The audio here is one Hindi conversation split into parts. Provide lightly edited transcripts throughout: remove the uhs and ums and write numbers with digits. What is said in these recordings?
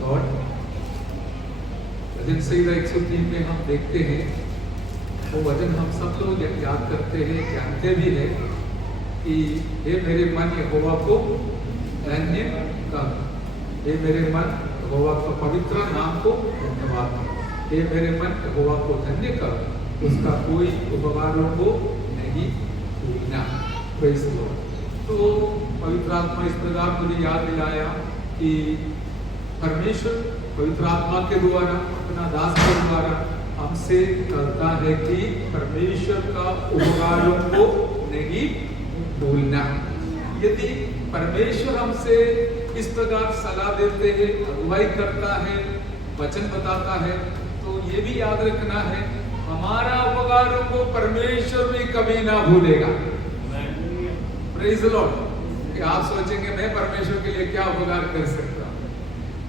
लॉर्ड। भजन संहिता 103 में हम देखते हैं, वो वचन हम सब लोग याद करते हैं, जानते भी हैं कि हे मेरे मन यहोवा को धन्य कर, हे मेरे मन यहोवा का पवित्र नाम को धन्यवाद कर, हे मेरे मन यहोवा को धन्य कर, उसका कोई उपकारों को नहीं भूलना। Praise the Lord. तो पवित्र आत्मा इस प्रकार मुझे याद दिलाया कि परमेश्वर पवित्र आत्मा के द्वारा, अपना दास के द्वारा हमसे कहता है कि परमेश्वर का उपकारों को नहीं भूलना। यदि परमेश्वर हमसे इस प्रकार सलाह देते हैं, अगुवाई करता है, वचन बताता है, तो ये भी याद रखना है हमारा उपकारों को परमेश्वर भी कभी ना भूलेगा। Praise the Lord. कि आप सोचेंगे मैं परमेश्वर के लिए क्या उपकार कर सकता हूं,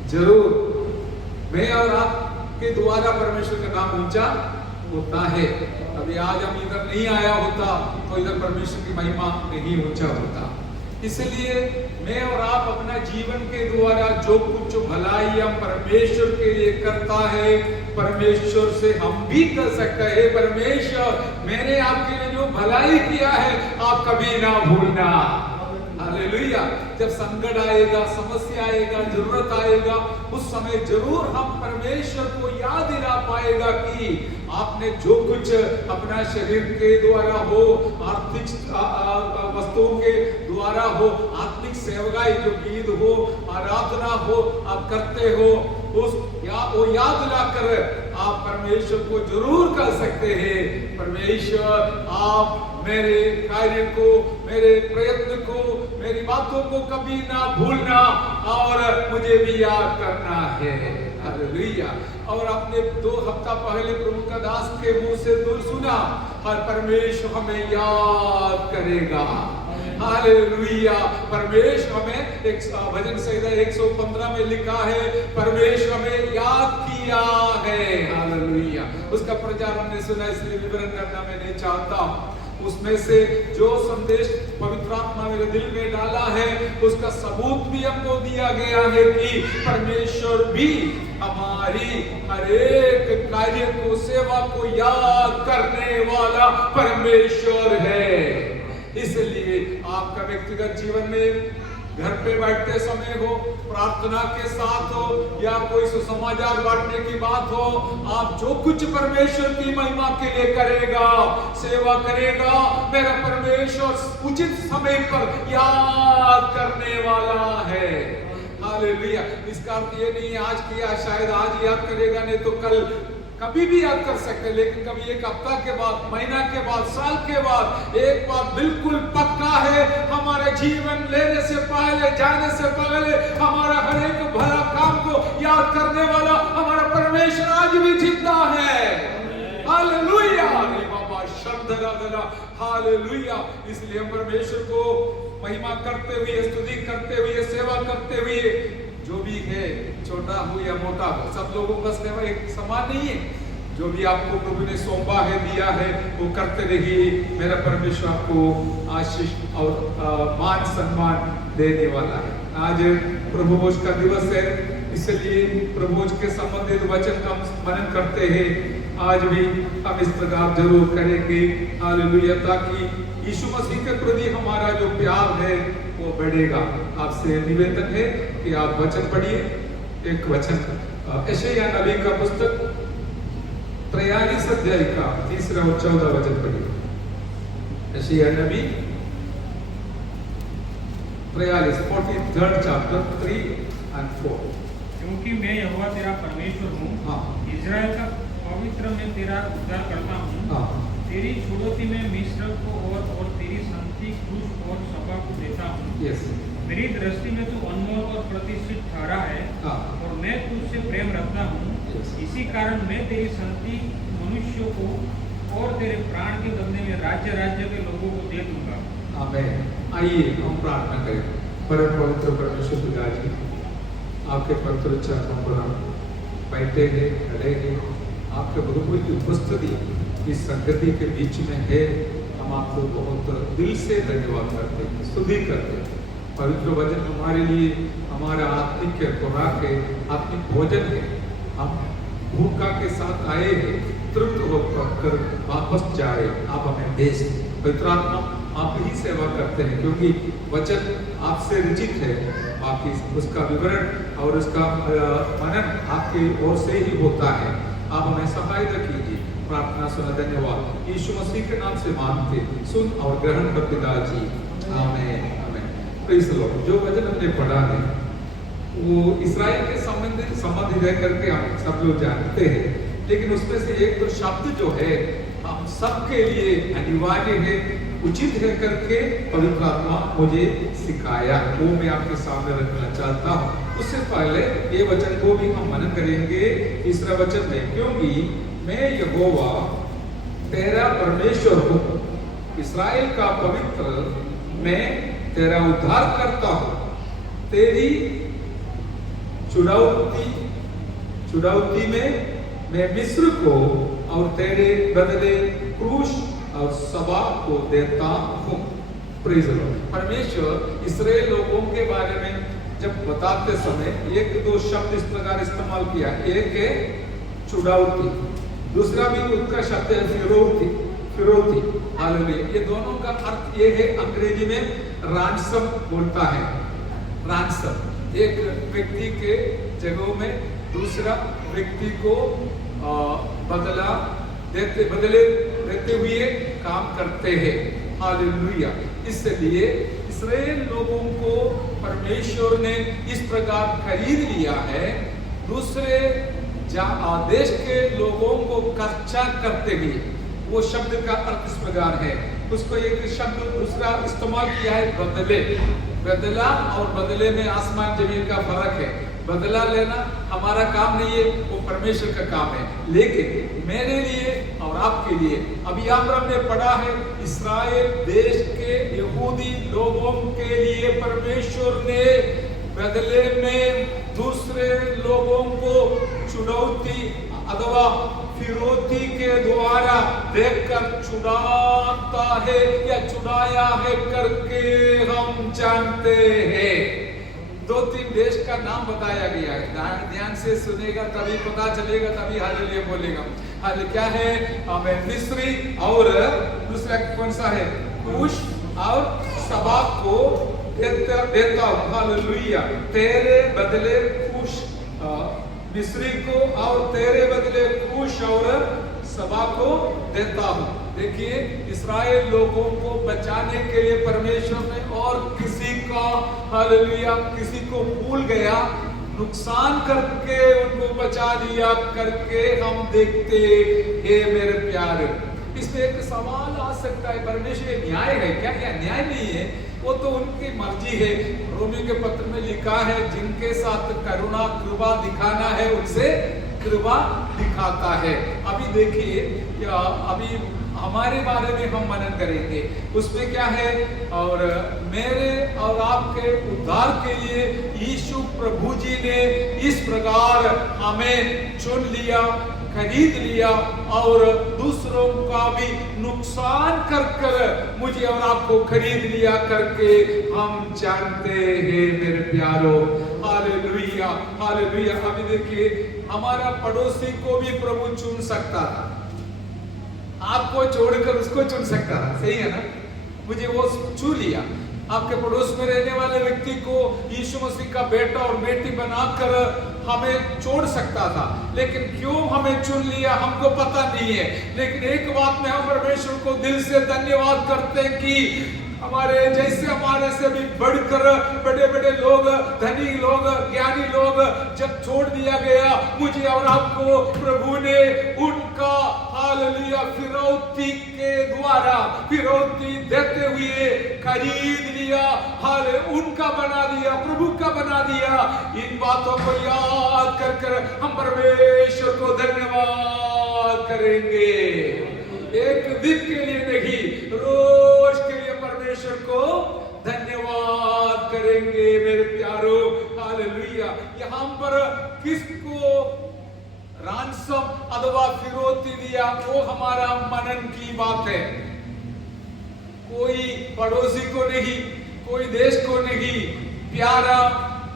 जरूर मैं और आपके द्वारा परमेश्वर का नाम ऊंचा होता है। अभी आज हम इधर नहीं आया होता तो इधर परमेश्वर की महिमा नहीं ऊंचा होता। इसलिए मैं और आप अपना जीवन के द्वारा जो कुछ भलाई हम परमेश्वर के लिए करता है, परमेश्वर से हम भी कर सकते हैं, परमेश्वर मैंने आपके लिए जो भलाई किया है आप कभी ना भूलना। हालेलुया। जब संकट आएगा, समस्या आएगा, जरूरत आएगा, उस समय जरूर हम परमेश्वर को याद दिला पाएगा कि आपने जो कुछ अपना शरीर के द्वारा हो, आर्थिक वस्तुओं के द्वारा हो, आत्मिक सेवकाई जो गीत हो, आराधना हो, आप करते हो, वो याद दिलाकर आप परमेश्वर को जरूर कर सकते हैं, परमेश्वर आप मेरे कार्य को, मेरे प्रयत्न को, मेरी बातों को कभी ना भूलना और मुझे भी याद करना है। हालेलुया। और अपने 2 हफ्ता पहले प्रभु का दास के मुंह से दूर सुना, हर परमेश्वर हमें याद करेगा। हालेलुया। परमेश्वर हमें एक भजन संहिता 115 में लिखा है, परमेश्वर हमें याद किया है। हालेलुया। उसका प्रचार हमने सुना, इसलिए विवरण करना मैं नहीं चाहता। उसमें से जो संदेश पवित्र आत्मा मेरे दिल में डाला है, उसका सबूत भी हमको दिया गया है कि परमेश्वर भी हमारी हर एक कार्य को, सेवा को याद करने वाला परमेश्वर है। इसलिए आपका व्यक्तिगत जीवन में घर पे बैठते समय हो, प्रार्थना के साथ हो, या कोई सुसमाचार बांटने की बात हो, आप जो कुछ परमेश्वर की महिमा के लिए करेगा, सेवा करेगा, मेरा परमेश्वर उचित समय पर याद करने वाला है। हालेलुया। इसका अर्थ ये नहीं आज किया, शायद आज याद करेगा, नहीं तो कल कभी भी याद कर सकते, लेकिन कभी एक हफ्ता के बाद, महीना के बाद, साल के बाद, एक बात बिल्कुल पक्का है, हमारे जीवन लेने से पहले, जाने से पहले हमारा हर एक भला काम को याद करने वाला हमारा परमेश्वर आज भी जिंदा है। हालेलुया। हालेलुया। इसलिए हम परमेश्वर को महिमा करते हुए, स्तुति करते हुए, सेवा करते हुए, जो भी है, छोटा हो या मोटा हो, सब लोगों का सेवा एक समान नहीं है। जो भी आपको प्रभु ने सौंपा है, दिया है, वो करते रहिए। मेरा परमेश्वर आपको आशीष और मान सम्मान देने वाला है। आज प्रभु भोज का दिवस है, इसलिए प्रभु भोज के संबंधित वचन का मनन करते हैं। आज भी हम इस प्रकार जरूर करेंगे। हालेलुया। ताकि यीशु मसीह के प्रति हमारा जो प्यार है वो बढ़ेगा। आपसे निवेदन है कि आप वचन पढ़िए। एक वचन यशायाह नबी का पुस्तक 43 अध्याय का 3 और 14 वचन पढ़िए। यशायाह नबी 43, 43rd chapter 3 and 4। क्योंकि मैं यहोवा तेरा परमेश्वर हूँ, हाँ। इज़राइल का पवित्र मैं तेरा उद्धार करता हूँ। हाँ। तेरी छुड़ौती में मिस्र को और तेरी संति क्रूस और सभा को देता हूँ। यस। मेरी दृष्टि में तू अनमोल और प्रतिष्ठित ठहरा है, हाँ। और मैं तुझसे प्रेम रखता हूँ। इसी कारण मैं तेरी संति मनुष्यों को और तेरे प्राण के बदले में राज्य राज्य के लोगों को दे दूंगा। आमीन। आइए हम प्रार्थना करें। परम पवित्र परमेश्वर पिताजी, आपके पवित्र चरणों पर हम बैठे हैं, खड़े हैं। आपके प्रभु की उपस्थिति इस संगति के बीच में है। हम आपको बहुत दिल से धन्यवाद करते हैं, स्तुति करते हैं। पवित्र वचन हमारे लिए, हमारा आत्मिक खुराक है, आत्मिक भोजन है। हम भूखा के साथ आए हैं, तृप्त होकर वापस जाए, आप हमें भेज। पवित्र आत्मा आप ही सेवा करते हैं, क्योंकि वचन आपसे रचित है, बाकी उसका विवरण और उसका मनन आपकी ओर से ही होता है। आप हमें सहायता कीजिए। प्रार्थना सुना, धन्यवाद यीशु मसीह के नाम से मांगते, सुन और ग्रहण कर पिताजी, आमीन आमीन। Praise the Lord. जो वचन हमने पढ़ा है वो इस्राएल के संबंधित है करके हम सब लोग जानते हैं, लेकिन उसमें से एक तो शब्द जो है हम सबके लिए अनिवार्य है, उचित है करके पवित्र आत्मा मुझे सिखाया, वो मैं आपके सामने रखना चाहता हूँ। उससे पहले ये वचन को भी हम मनन करेंगे तीसरा वचन में, क्योंकि मैं यहोवा तेरा परमेश्वर हूँ, इस्राएल का पवित्र, मैं तेरा उद्धार करता हूँ। तेरी छुड़ौती में मैं मिस्र को और तेरे बदले क्रूश और सबा को देता हूँ। Praise the Lord. परमेश्वर इस्राएल लोगों के बारे में जब बताते समय एक दो शब्द इस प्रकार इस्तेमाल किया, एक है छुड़ौती, दूसरा भी उनका शब्द है फिरौती। हालेलुया। ये दोनों का अर्थ ये है, अंग्रेजी में रैंसम बोलता है। रैंसम एक व्यक्ति के जगह में दूसरा व्यक्ति को बदले देते हुए काम करते हैं। हालेलुया। इसलिए इस्राएल लोगों को परमेश्वर ने इस प्रकार खरीद लिया है, दूसरे देश के लोगों को कच्चा करते हुए। वो शब्द का अर्थ इस प्रकार है, उसको एक शब्द दूसरा इस्तेमाल किया है, बदले। बदला और बदले में आसमान जमीन का फर्क है। बदला लेना हमारा काम नहीं है, वो परमेश्वर का काम है। लेकिन मेरे लिए और आपके लिए, अभी यहाँ पर हमने पढ़ा है, इस्राएल देश के यहूदी लोगों के लिए परमेश्वर ने बदले में दूसरे लोगों को छुड़ौती अथवा फिरौती के द्वारा देखकर छुड़ाता है या छुड़ाया है करके हम जानते हैं। दो तीन देश का नाम बताया गया है, ध्यान से सुनेगा तभी पता चलेगा, तभी हालेलुया बोलेगा। हाल क्या है? हमें मिस्री और दूसरा कौन सा है? कूश और सबा को देता हूं। हालेलुया। तेरे बदले कूश मिस्री को और तेरे बदले कूश और सबा को देता हूं। देखिए, इस्राएल लोगों को बचाने के लिए परमेश्वर ने और किसी का, हालेलुया, किसी को भूल गया, नुकसान करके उनको बचा लिया करके हम देखते हैं मेरे प्यारे। इसमें एक सवाल आ सकता है, परमेश्वर न्याय है क्या? क्या न्याय नहीं है? वो तो उनकी मर्जी है। रोमी के पत्र में लिखा है, जिनके साथ करुणा कृपा दिखाना है उनसे कृपा दिखाता है। अभी देखिए, अभी हमारे बारे में हम मनन करेंगे, उसमें क्या है? और मेरे और आपके उद्धार के लिए यीशु प्रभु जी ने इस प्रकार हमें चुन लिया, खरीद लिया और दूसरों का भी नुकसान कर मुझे और आपको खरीद लिया करके हम जानते हैं मेरे प्यारो। Hallelujah, hallelujah. अभी देखिए, हमारा पड़ोसी को भी प्रभु चुन सकता था, आपको छोड़कर उसको चुन सकता था, सही है ना? मुझे वो चुन लिया। आपके पड़ोस में रहने वाले व्यक्ति को यीशु मसीह का बेटा और बेटी बनाकर हमें छोड़ सकता था, लेकिन क्यों हमें चुन लिया हमको पता नहीं है। लेकिन एक बात में हम परमेश्वर को दिल से धन्यवाद करते हैं कि हमारे जैसे हमारे से भी बढ़कर बड़े बड़े लोग, धनी लोग, ज्ञानी लोग जब छोड़ दिया गया, मुझे और आपको प्रभु ने उनका, हालेलुया, फिरौती के द्वारा, फिरौती देते हुए खरीद लिया, हाले उनका बना दिया, प्रभु का बना दिया। इन बातों को याद कर हम परमेश्वर को धन्यवाद करेंगे। एक दिन के लिए नहीं, रोज के लिए परमेश्वर को धन्यवाद करेंगे मेरे प्यारो। हालेलुया। यहाँ पर किसको रैंसम अथवा फिरौती दिया, वो हमारा मनन की बात है। कोई पड़ोसी को नहीं, कोई देश को नहीं, प्यारा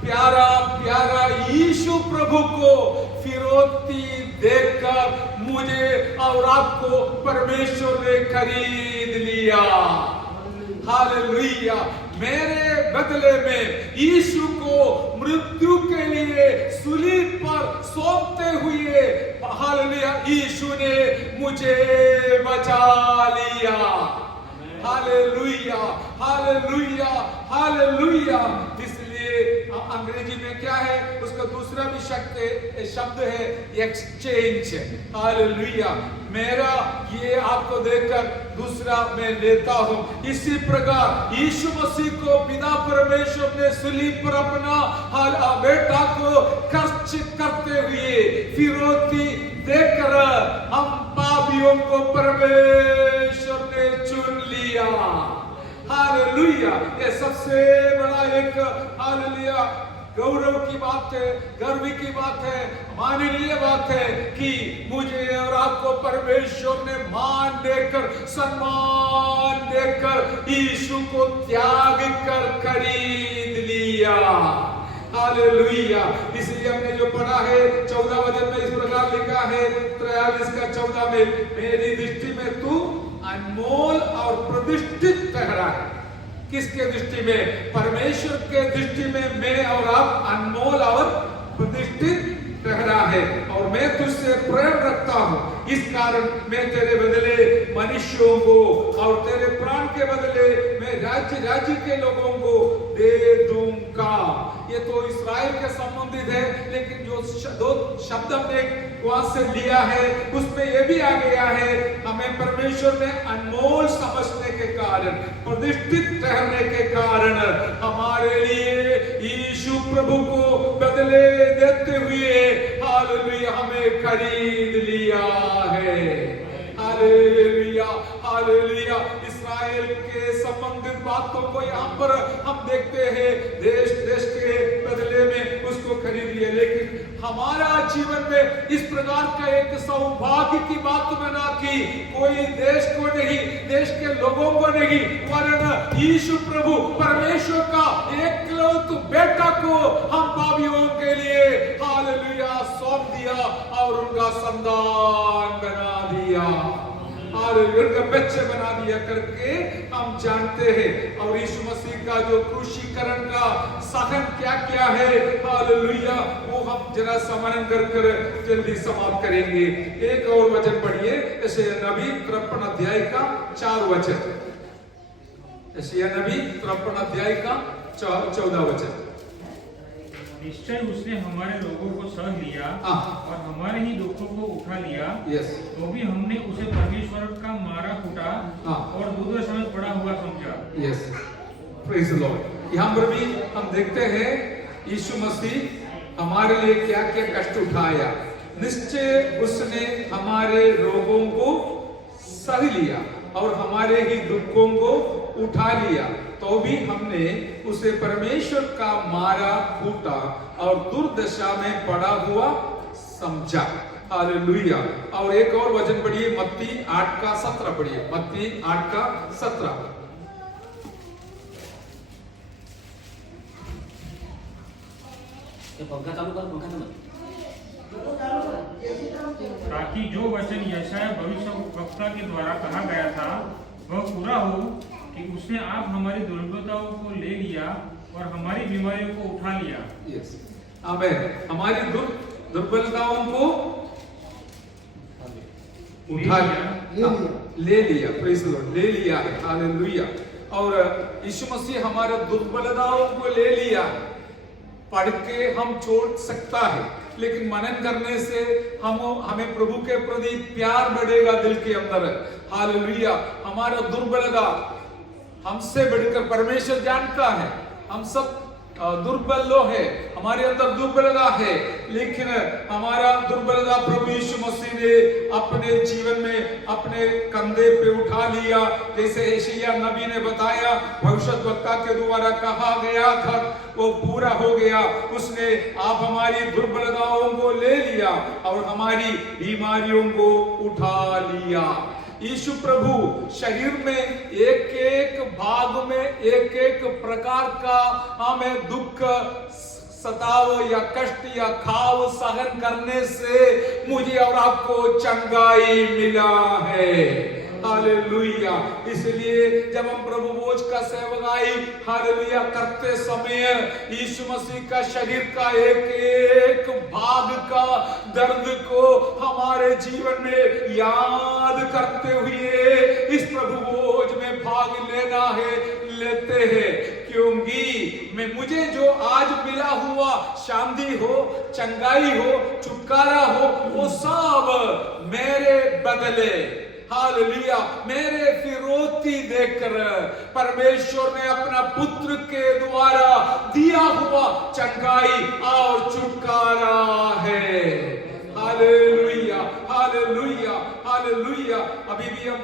प्यारा प्यारा यीशु प्रभु को फिरौती देकर मुझे और आपको परमेश्वर ने खरीद लिया। हालेलुया। मेरे बदले में यीशु को मृत्यु के लिए सूलीब पर सौंपते हुए हालेलुया यीशु ने मुझे बचा लिया। Hallelujah hallelujah hallelujah. इसलिए अंग्रेजी में क्या है, उसका दूसरा भी शब्द है एक्सचेंज। हालेलुया। मेरा ये आपको देकर दूसरा मैं लेता हूं। इसी प्रकार यीशु मसीह को पिता परमेश्वर ने सूलीब पर अपना बेटा को खर्च करते हुए फिरौती देकर हम पापियों को परमेश्वर ने चुन लिया। हालेलुया। ये सबसे बड़ा एक हालेलुया गौरव की बात है, गर्व की बात है, माननीय बात है कि मुझे और आपको परमेश्वर ने मान देकर, सम्मान देकर यीशु को त्याग कर खरीद लिया। हालेलुया। इसलिए हमने जो पढ़ा है 14 वचन में इस प्रकार लिखा है 43 का 14 में, मेरी दृष्टि में तू अनमोल और प्रतिष्ठित ठहरा है। किसके दृष्टि में? परमेश्वर के दृष्टि में मैं और आप अनमोल और प्रतिष्ठित ठहरा है, और मैं तुझसे प्रेम रखता हूं। इस कारण मैं तेरे बदले मनुष्यों को और तेरे प्राण के बदले मैं राज्य के लोगों को दे दूंगा। ये तो इस्राएल के संबंधित है, लेकिन जो दो शब्द हमने वहां से लिया है उसमें यह भी आ गया है, हमें परमेश्वर ने अनमोल समझने के कारण, प्रतिष्ठित ठहरने के कारण हमारे लिए यीशु प्रभु को बदले देते हुए हालेलुया हमें खरीद लिया है। Hallelujah hallelujah. इस्राएल के संबंधित बातों को यहाँ पर हम देखते हैं, देश के बदले में उसको खरीद लिया। लेकिन हमारा जीवन में इस प्रकार का एक सौभाग्य की बात बना कि कोई देश को नहीं, देश के लोगों को नहीं, वरन यीशु प्रभु परमेश्वर का एकलौता बेटा को हम पापियों के लिए हालेलुया सौंप दिया और उनका संतान बना दिया और उनका बच्चे बना दिया करके हम जानते हैं। और यीशु मसीह का जो क्रूसीकरण का सहन क्या क्या है हालेलुया, वो हम जरा स्मरण कर जल्दी समाप्त करेंगे। एक और वचन पढ़िए, यशायाह नबी 53 अध्याय का 4 वचन। यशायाह नबी 53 अध्याय का 14 वचन। निश्चय उसने हमारे रोगों को सह लिया और हमारे ही दुखों को उठा लिया। तो भी हमने उसे परमेश्वर का मारा कूटा और दूसरे समय पड़ा हुआ समझा। Praise the Lord. यहाँ पर भी हम देखते हैं यीशु मसीह हमारे लिए क्या क्या कष्ट उठाया। निश्चय उसने हमारे रोगों को सह लिया और हमारे ही दुखों को उठा लिया, तो भी हमने उसे परमेश्वर का मारा कूटा और दुर्दशा में पड़ा हुआ समझा। हालेलुया। और एक और वचन पढ़िए, मत्ती 8 का 17 पढ़िए। मत्ती 8 का 17। पंखा चालू कर, पंखा चालू। ताकि जो वचन यशायाह भविष्यवक्ता के द्वारा कहा गया था वह पूरा हो कि उसने आप हमारी दुर्बलताओं को ले लिया और हमारी बीमारियों को उठा लिया। आमीन। हमारी दुर्बलताओं को उठा लिया, ले लिया। Praise the Lord. ले लिया है। हालेलुया। और यीशु मसीह हमारे दुर्बलताओं को ले लिया। पढ़ के हम छोड़ सकता है, लेकिन मनन करने से हमें प्रभु के प्रति प्यार बढ़ेगा दिल के अंदर। हालेलुया। हमारा दुर्बलता हमसे बढ़कर परमेश्वर जानता है, हम सब दुर्बल है, हमारे अंदर दुर्बलता है, लेकिन हमारा दुर्बलता प्रभु यीशु मसीह ने अपने जीवन में अपने कंधे पे उठा लिया। जैसे यशायाह नबी ने बताया, भविष्यद्वक्ता के द्वारा कहा गया था वो पूरा हो गया। उसने आप हमारी दुर्बलताओं को ले लिया और हमारी बीमारियों को उठा लिया। यीशु प्रभु शरीर में एक एक भाग में एक एक प्रकार का हमें दुख सताव या कष्ट या खाव सहन करने से मुझे और आपको चंगाई मिला है। हालेलुया। इसलिए जब हम प्रभु भोज का सेवकाई हालेलुया करते समय यीशु मसीह का शरीर का एक एक भाग का दर्द को हमारे जीवन में याद करते हुए इस प्रभु भोज में भाग लेना है, लेते हैं। क्योंकि मुझे जो आज मिला हुआ शांति हो, चंगाई हो, छुटकारा हो, वो सब मेरे बदले हालेलुया मेरे फिरौती देकर परमेश्वर ने अपना पुत्र के द्वारा दिया हुआ चंगाई और छुटकारा है। Hallelujah hallelujah hallelujah. अभी भी हम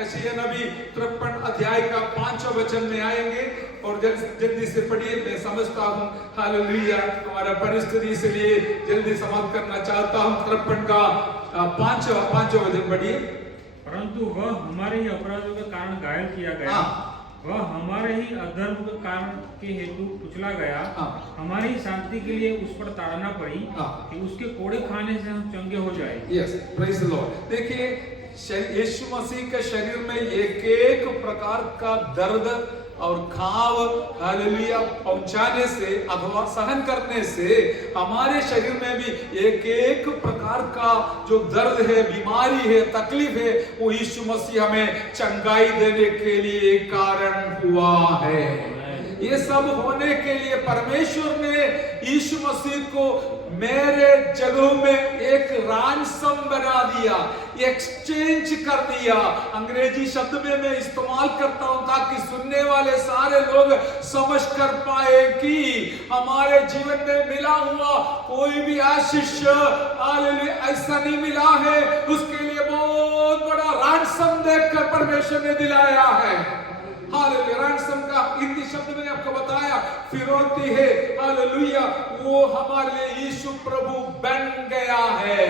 एशिया नबी 53 अध्याय का 5वां वचन में आएंगे और जल्दी से पढ़िए। मैं समझता हूँ हालेलुया हमारा परिस्थिति इसलिए जल्दी समाप्त करना चाहता हूँ। 53 का 5वां वचन पढ़िए। परंतु वह हमारे ही अपराधों के कारण घायल किया गया, वह हमारे ही अधर्म के कारण के हेतु कुचला गया, हमारी शांति के लिए उस पर ताड़ना पड़ी कि उसके कोड़े खाने से हम चंगे हो जाए। Yes, praise the Lord. देखिए यीशु मसीह के शरीर में एक एक प्रकार का दर्द और घाव हालेलुया पहुंचाने से अथवा सहन करने से हमारे शरीर में भी एक एक प्रकार का जो दर्द है, बीमारी है, तकलीफ है, वो यीशु मसीह हमें चंगाई देने के लिए कारण हुआ है। ये सब होने के लिए परमेश्वर ने यीशु मसीह को मेरे जगह में एक रैंसम बना दिया, एक्सचेंज कर दिया। अंग्रेजी शब्द में मैं इस्तेमाल करता हूं ताकि सुनने वाले सारे लोग समझ कर पाए कि हमारे जीवन में मिला हुआ कोई भी आशीष ऐसा नहीं मिला है, उसके लिए बहुत बड़ा रैंसम देकर परमेश्वर ने दिलाया है। हालेलुया। रैंसम का हिंदी शब्द मैंने आपको बताया फिरौती है। हालेलुया। वो हमारे लिए यीशु प्रभु बन गया है।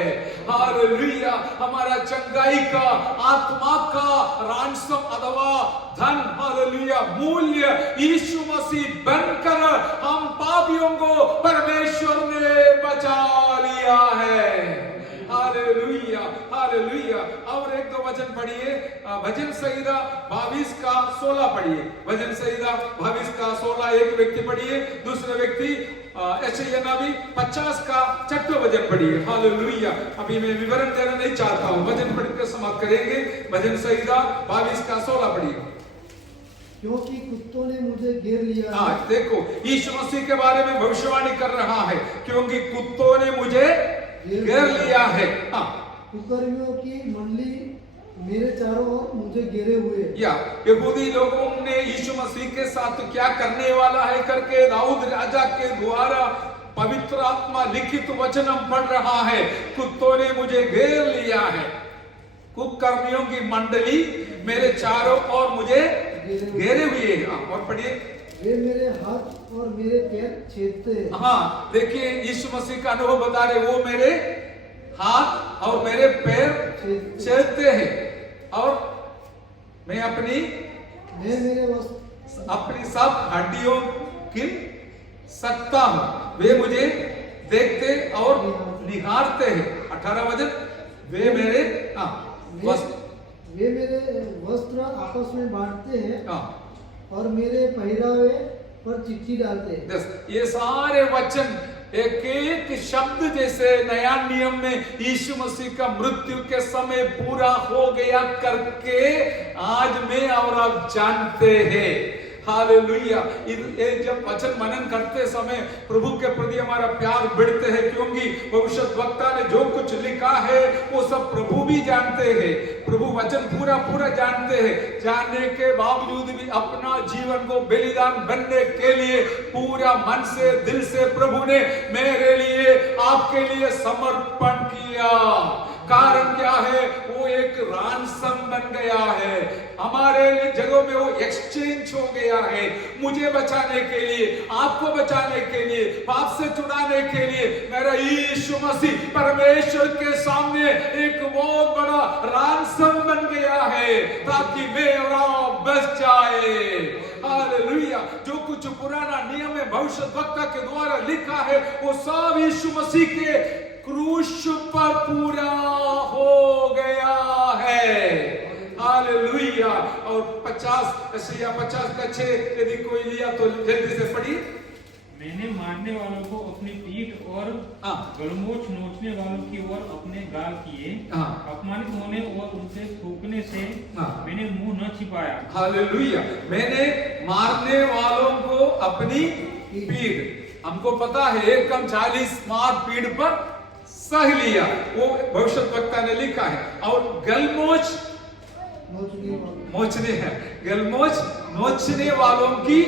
हालेलुया। हमारा चंगाई का, आत्मा का रैंसम अथवा धन हालेलुया मूल्य यीशु मसीह बनकर हम पापियों को परमेश्वर ने बचा लिया है। Hallelujah hallelujah. और एक दो वचन पढ़िए। भजन संहिता 22 का 16 पढ़िए। भजन संहिता 22 का 16 एक व्यक्ति पढ़िए, दूसरे व्यक्ति एशिया नबी 50 का 6वां वचन पढ़िए। हालेलुया। अभी मैं विवरण देना नहीं चाहता हूं, वचन पढ़कर समाप्त करेंगे। भजन संहिता 22 का 16 पढ़िए। क्योंकि कुत्तों ने मुझे घेर लिया। हाँ देखो, यीशु मसीह के बारे में भविष्यवाणी कर रहा है, क्योंकि कुत्तों ने मुझे घेर लिया है। कुकर्मियों की मंडली मेरे चारों ओर मुझे घेरे हुए। या यहूदी लोगों ने यीशु मसीह के साथ क्या करने वाला है करके दाऊद राजा के द्वारा पवित्र आत्मा लिखित वचन पढ़ रहा है। कुत्तों ने मुझे घेर लिया है, कुकर्मियों की मंडली मेरे चारों ओर मुझे घेरे हुए हैं। और पढ़िए। वे मेरे हाथ और मेरे पैर छेदते हैं। हाँ देखिए, यीशु मसीह का अनुभव बता रहे, वो मेरे हाथ और मेरे पैर छेदते हैं और मैं अपनी सब हड्डियों गिन सकता हूं। वे मुझे देखते और निहारते हैं। 18 वचन। वे मेरे वस्त्र आपस में बांटते हैं और मेरे पहरावे पर चिट्ठी डालते हैं। ये सारे वचन एक एक शब्द जैसे नया नियम में यीशु मसीह का मृत्यु के समय पूरा हो गया करके आज में और आप जानते हैं। हालेलुया। जब वचन मनन करते समय प्रभु के प्रति हमारा प्यार बढ़ते हैं, क्योंकि भविष्यद्वक्ता ने जो कुछ लिखा है वो सब प्रभु भी जानते हैं। प्रभु वचन पूरा पूरा जानते हैं। जानने के बावजूद भी अपना जीवन को बलिदान बनने के लिए पूरा मन से, दिल से प्रभु ने मेरे लिए, आपके लिए समर्पण किया। कारण क्या है? वो एक ransom बन गया है, हमारे लिए जगहों में वो एक्सचेंज हो गया है, मुझे बचाने के लिए, आपको बचाने के लिए, पाप से छुड़ाने के लिए मेरा यीशु मसीह परमेश्वर के सामने एक बहुत बड़ा ransom बन गया है, ताकि मेरा बच जाए। हालेलुया। जो कुछ पुराना नियम में भविष्यद्वक्ता के द्वारा लिखा है वो सब यीशु मसीह के क्रूस पर पूरा हो गया है। हालेलुया। और 50 का 6 यदि कोई लिया तो जल्दी से पढ़िए। मैंने मारने वालों को अपनी पीठ और गलमोछ नोचने वालों की ओर अपने गाल किए, अपमानित होने और उनसे थूकने से मैंने मुंह न छिपाया। हालेलुया। मैंने मारने वालों को अपनी पीठ, हमको पता है कम 40 मार पीठ पर सह लिया, वो भविष्यद्वक्ता ने लिखा है। और गलमोछ नोचने हैं, गलमोछ नोचने वालों की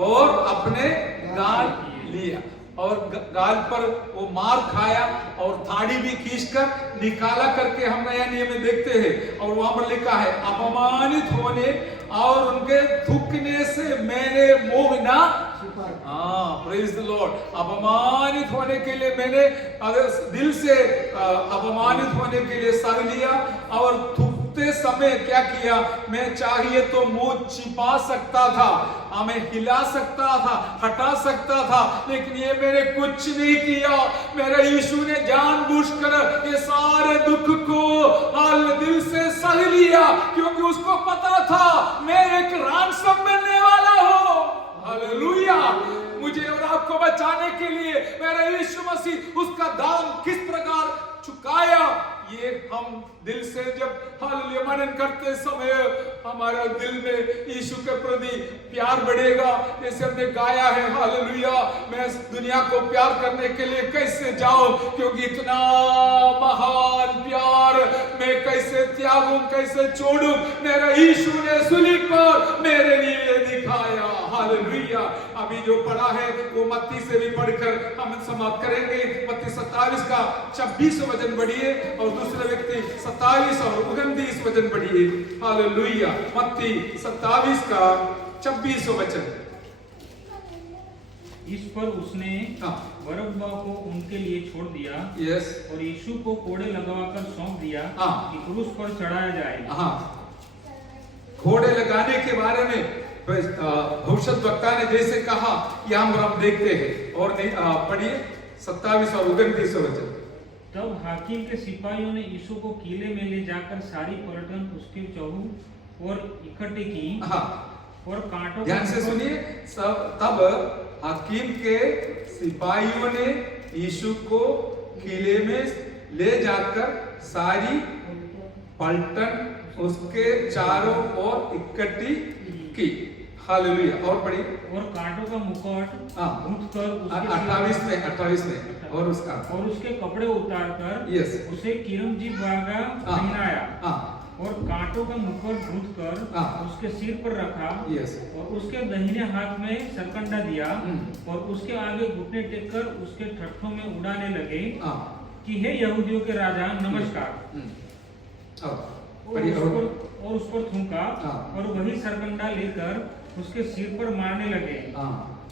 और अपने गाल लिया, और गाल पर वो मार खाया और थाड़ी भी खींचकर निकाला करके हम नया नियम में देखते हैं। और वहां पर लिखा है अपमानित होने और उनके थूकने से मैंने मुंह ना, प्रेज द लॉर्ड। अपमानित होने के लिए मैंने दिल से अपमानित होने के लिए सह लिया, और थूकते समय क्या किया, मैं चाहिए तो मुंह छिपा सकता था, हमें हिला सकता था, हटा सकता था, लेकिन ये मैंने कुछ नहीं किया। मेरे यीशु ने जानबूझकर ये सारे दुख को दिल से सह लिया, क्योंकि उसको पता था मैं एक ransom बनने वाला हूं। हालेलुया। मुझे और आपको बचाने के लिए मेरा यीशु मसीह उसका दाम किस प्रकार चुकाया, ये हम दिल से जब हालेलुया मनन करते समय हमारा दिल में यीशु के प्रति प्यार बढ़ेगा। जैसे हमने गाया है हालेलुया, मैं इस दुनिया को प्यार करने के लिए कैसे जाऊं, क्योंकि इतना महान प्यार मैं कैसे त्यागूं, कैसे छोड़ूं, मेरा यीशु ने सूली पर मेरे लिए दिखाया। हालेलुया। अभी जो पढ़ा है वो मत्ती से भी पढ़कर हम समाप्त करेंगे। मत्ती 27 का 26 वचन पढ़िए और दूसरे व्यक्ति 27 और 29 वचन पढ़िए। हालेलुया। मत्ती 27 का 26 वचन। इस पर उसने बरअब्बा को उनके लिए छोड़ दिया, और यीशु को कोड़े लगवाकर सौंप दिया कि क्रूस पर चढ़ाया जाए। कोड़े लगाने के बारे में भविष्यद्वक्ता ने जैसे कहा, यहाँ पर हम देखते हैं, और पढ़िए 27 और 29 वचन। तब हाकिम के सिपाहियों ने यीशु को किले में ले जाकर सारी पलटन उसके चौहू और इकट्ठे की, और कांटों, ध्यान से सुनिए, तब हाकिम के सिपाहियों ने यीशु को किले में ले जाकर सारी पलटन उसके चारों ओर इकट्ठी की। हालेलुया। और पढ़िए। और कांटों का मुकुट गूंथ कर 28 में और उसके कपड़े उतार कर उसे किरमजी बागा पहनाया, और कांटों का मुकुट गूंथ कर उसके सिर पर रखा, और उसके दाहिने हाथ में सरकंडा दिया, और उसके आगे घुटने टेक कर उसके ठट्ठों में उड़ाने लगे कि हे यहूदियों के राजा नमस्कार। और उस पर थूका, और वही सरकंडा लेकर उसके सिर पर मारने लगे।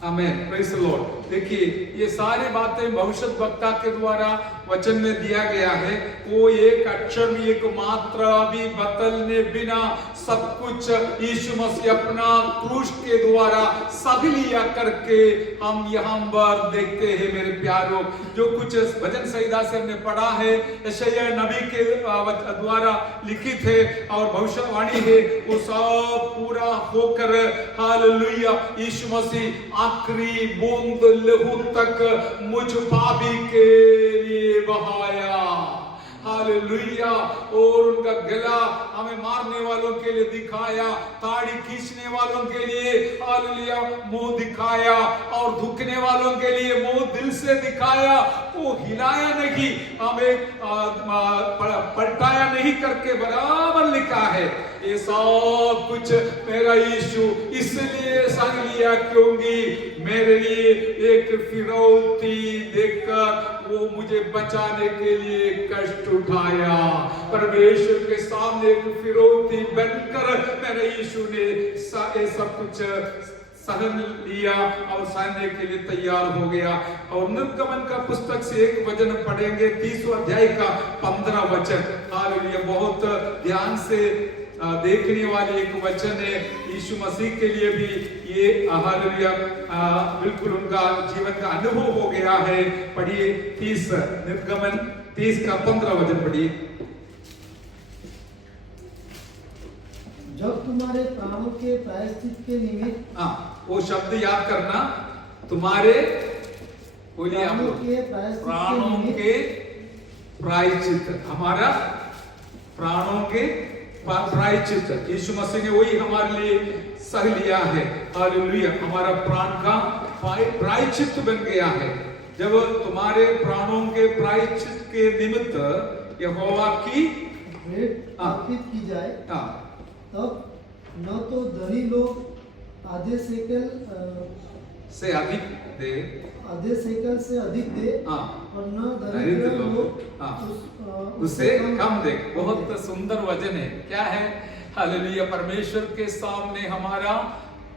आमेन। Praise the Lord. देखिए ये सारी बातें भविष्यद्वक्ता के द्वारा वचन में दिया गया है, वो एक अक्षर भी एक मात्रा भी बदलने बिना सब कुछ यीशु मसीह अपना क्रूस के द्वारा सह लिया करके हम यहाँ पर देखते हैं। मेरे प्यारों, जो कुछ भजन संहिता से हमने पढ़ा है, यशायाह नबी के द्वारा लिखित है और भविष्यवाणी है, वो सब पूरा होकर हालेलुया यीशु मसीह आखिरी बूंद लहू तक मुझ पापी के लिए बहाया। हालेलुया। और उनका गला हमें मारने वालों के लिए दिखाया, ताड़ी खींचने वालों के लिए हालेलुया मुंह दिखाया, और धुकने वालों के लिए मुंह दिल से दिखाया। वो हिलाया नहीं, हमें पलटाया नहीं करके बराबर लिखा है। ये सब कुछ मेरा यीशु इसलिए संग लिया क्योंकि मेरे लिए एक फिरौती देकर वो मुझे बचाने के लिए कष्ट उठाया। परमेश्वर के सामने एक फिरौती बनकर मेरे यीशु ने ये सब कुछ सहन लिया और सहने के लिए तैयार हो गया। और निर्गमन का पुस्तक से एक वचन पढ़ेंगे, 30वां अध्याय का 15 वचन। हालेलुया, बहुत ध्यान से देखने वाली एक वचन है। यीशु मसीह के लिए भी ये हालेलुया बिल्कुल उनका जीवन का अनुभव हो गया है। पढ़िए 30 निर्गमन 30 का 15 वचन पढ़िए। जब तुम्हारे प्राणों के प्रायश्चित के निमित्त, वो शब्द याद करना, तुम्हारे बोलिए आप लोग, प्राणों के प्रायश्चित, हमारा प्राणों के प्रायश्चित यीशु मसीह ने वही हमारे लिए सह लिया है। हालेलुया, हमारा प्राण का प्रायश्चित बन गया है। जब तुम्हारे प्राणों के प्रायश्चित के निमित्त यहोवा की भेंट अर्पित की जाए, तब न तो धनी लोग आधे सेकल से अधिक दे, आधे सेकल से अधिक दे, और न दरिद्र लोग उससे कम दे। बहुत सुंदर वचन है। क्या है? हालेलुया, परमेश्वर के सामने हमारा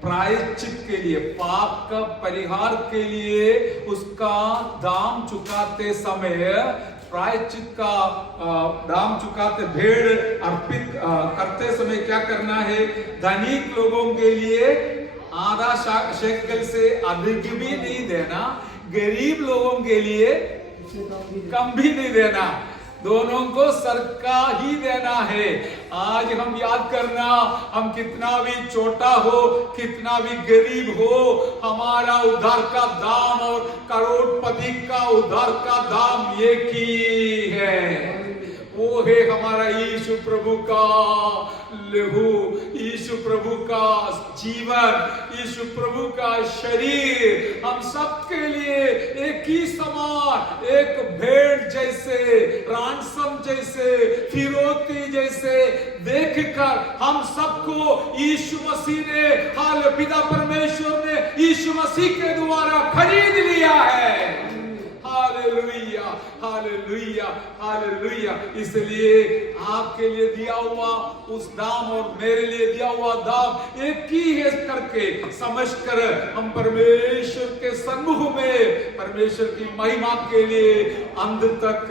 प्रायश्चित के लिए, पाप का परिहार के लिए उसका दाम चुकाते समय, प्रायश्चित का दाम चुकाते, भेड़ अर्पित करते समय क्या करना है? धनिक लोगों के लिए आधा शेकल से अधिक भी नहीं देना, गरीब लोगों के लिए कम भी नहीं देना, दोनों को सरका ही देना है। आज हम याद करना, हम कितना भी छोटा हो, कितना भी गरीब हो, हमारा उद्धार का दाम और करोड़पति का उद्धार का दाम एक ही है। वो है हमारा यीशु प्रभु का लहू, यीशु प्रभु का जीवन, यीशु प्रभु का शरीर हम सबके लिए एक ही समान, एक भेंट जैसे, रानसम जैसे, फिरौती जैसे देखकर हम सबको यीशु मसीह ने, हाल पिता परमेश्वर ने यीशु मसीह के द्वारा खरीद लिया है। Hallelujah, hallelujah, hallelujah. इसलिए आपके लिए दिया हुआ उस दाम और मेरे लिए दिया हुआ दाम एक ही है करके समझकर हम परमेश्वर के सम्मुख में परमेश्वर की महिमा के लिए अंत तक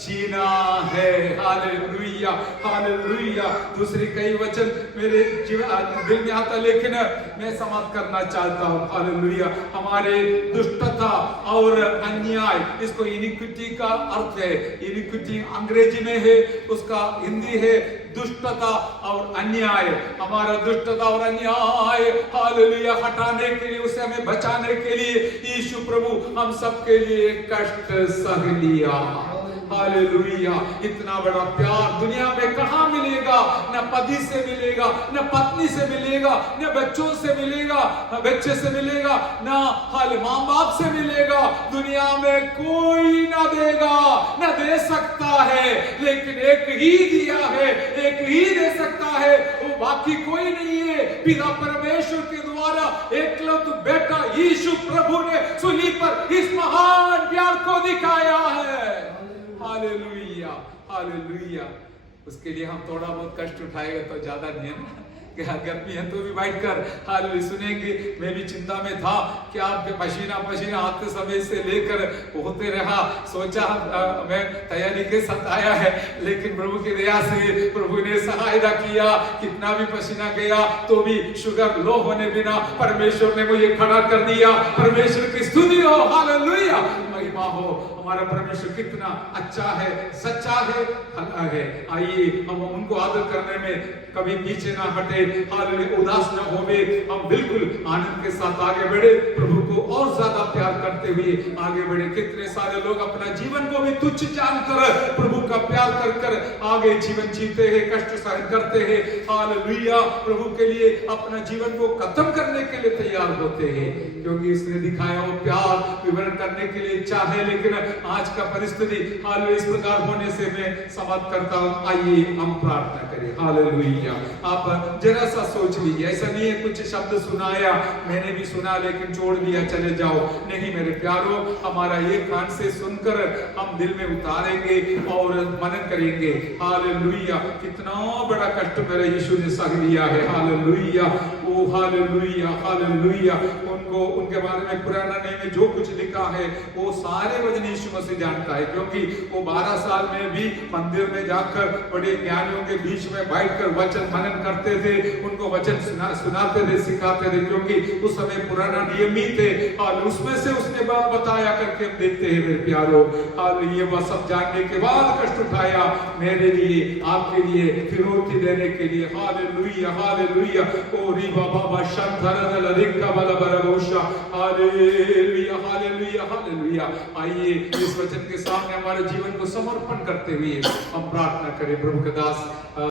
जीना है। Hallelujah, hallelujah. दूसरी कई वचन मेरे दिल में आता, लेकिन मैं समाप्त करना चाहता हूँ। हालेलुया, हमारे दुष्टता और अन्याय, इसको इनिक्विटी का अर्थ है, इनिक्विटी अंग्रेजी में है, उसका हिंदी है दुष्टता और अन्याय। हमारा दुष्टता और अन्याय हालेलुया हटाने के लिए, उसे हमें बचाने के लिए यीशु प्रभु हम सबके लिए कष्ट सह लिया। हालेलुया, इतना बड़ा प्यार दुनिया में कहाँ मिलेगा? न पति से मिलेगा, न पत्नी से मिलेगा, न बच्चों से मिलेगा, न बच्चे से मिलेगा, न हाल माँ बाप से मिलेगा। दुनिया में कोई न देगा, न दे सकता है, लेकिन एक ही दिया है, एक ही दे सकता है, वो बाकी कोई नहीं है। पिता परमेश्वर के द्वारा एकलौता बेटा यीशु प्रभु ने सूली पर इस महान प्यार को दिखाया है। Hallelujah, hallelujah. उसके लिए हम थोड़ा बहुत कष्ट उठाएगा तो ज्यादा नहीं है ना, गर्मी है तो भी बैठ कर हालेलुया सुनेंगे। मैं भी चिंता में था कि आप पसीना पसीना आते समय से लेकर होते रहा, सोचा मैं तैयारी के साथ आया है, लेकिन प्रभु की दया से प्रभु ने सहायता किया। कितना भी पसीना गया तो भी शुगर लो होने बिना परमेश्वर ने मुझे खड़ा कर दिया। परमेश्वर की स्तुति हो, हालेलुया, महिमा हो। हमारा परमेश्वर कितना अच्छा है, सच्चा है। आइए हम उनको आदर करने में कभी पीछे ना हटे, हालेलुया, उदास न होवे, हम बिल्कुल आनंद के साथ आगे बढ़े, प्रभु को को और ज्यादा प्यार करते हुए आगे बढ़े। कितने सारे लोग अपना जीवन को भी तुच्छ जानकर प्रभु का प्यार कर कर आगे जीवन जीते हैं, कष्ट सहन करते हैं। हालेलुया, प्रभु के लिए अपना जीवन को खत्म करने के लिए तैयार होते हैं, क्योंकि इसने दिखाया वो प्यार विवरण करने के लिए चाहे। लेकिन आज का परिस्थिति हालेलुया इस प्रकार होने से मैं समाप्त करता हूं। आइए हम प्रार्थना करें। हालेलुया, आप जरा सा सोच लीजिए, ऐसा नहीं है कुछ शब्द सुनाया, मैंने भी सुना लेकिन छोड़ दिया चले जाओ, नहीं मेरे प्यारो, हमारा ये कान से सुनकर हम दिल में उतारेंगे और मनन करेंगे। हालेलुया, कितना बड़ा कष्ट मेरे यीशु ने सह लिया है। हालेलुया, ओ हालेलुया, हालेलुया। उनको उनके बारे में पुराना नियम में जो कुछ लिखा है वो सारे वचन यीशु मसीह जानता है, क्योंकि वो 12 साल में भी मंदिर में जाकर बड़े ज्ञानियों के बीच में बैठकर वचन मनन करते थे, उनको वचन सुनाते थे, सिखाते थे, क्योंकि उस समय पुराना नियम ही थे और उसमें से उसने बात बताया करके हम देखते हैं मेरे प्यारो। हालेलुया, वह सब जानने के बाद कष्ट उठाया मेरे लिए, आपके लिए, फिरौती देने के लिए। Hallelujah, hallelujah. ओ री बाबा शंकर लरिका वाला बरगोशा। Hallelujah, hallelujah, hallelujah. आइए इस वचन के सामने हमारे जीवन को समर्पण करते हुए हम प्रार्थना करें। प्रभु के दास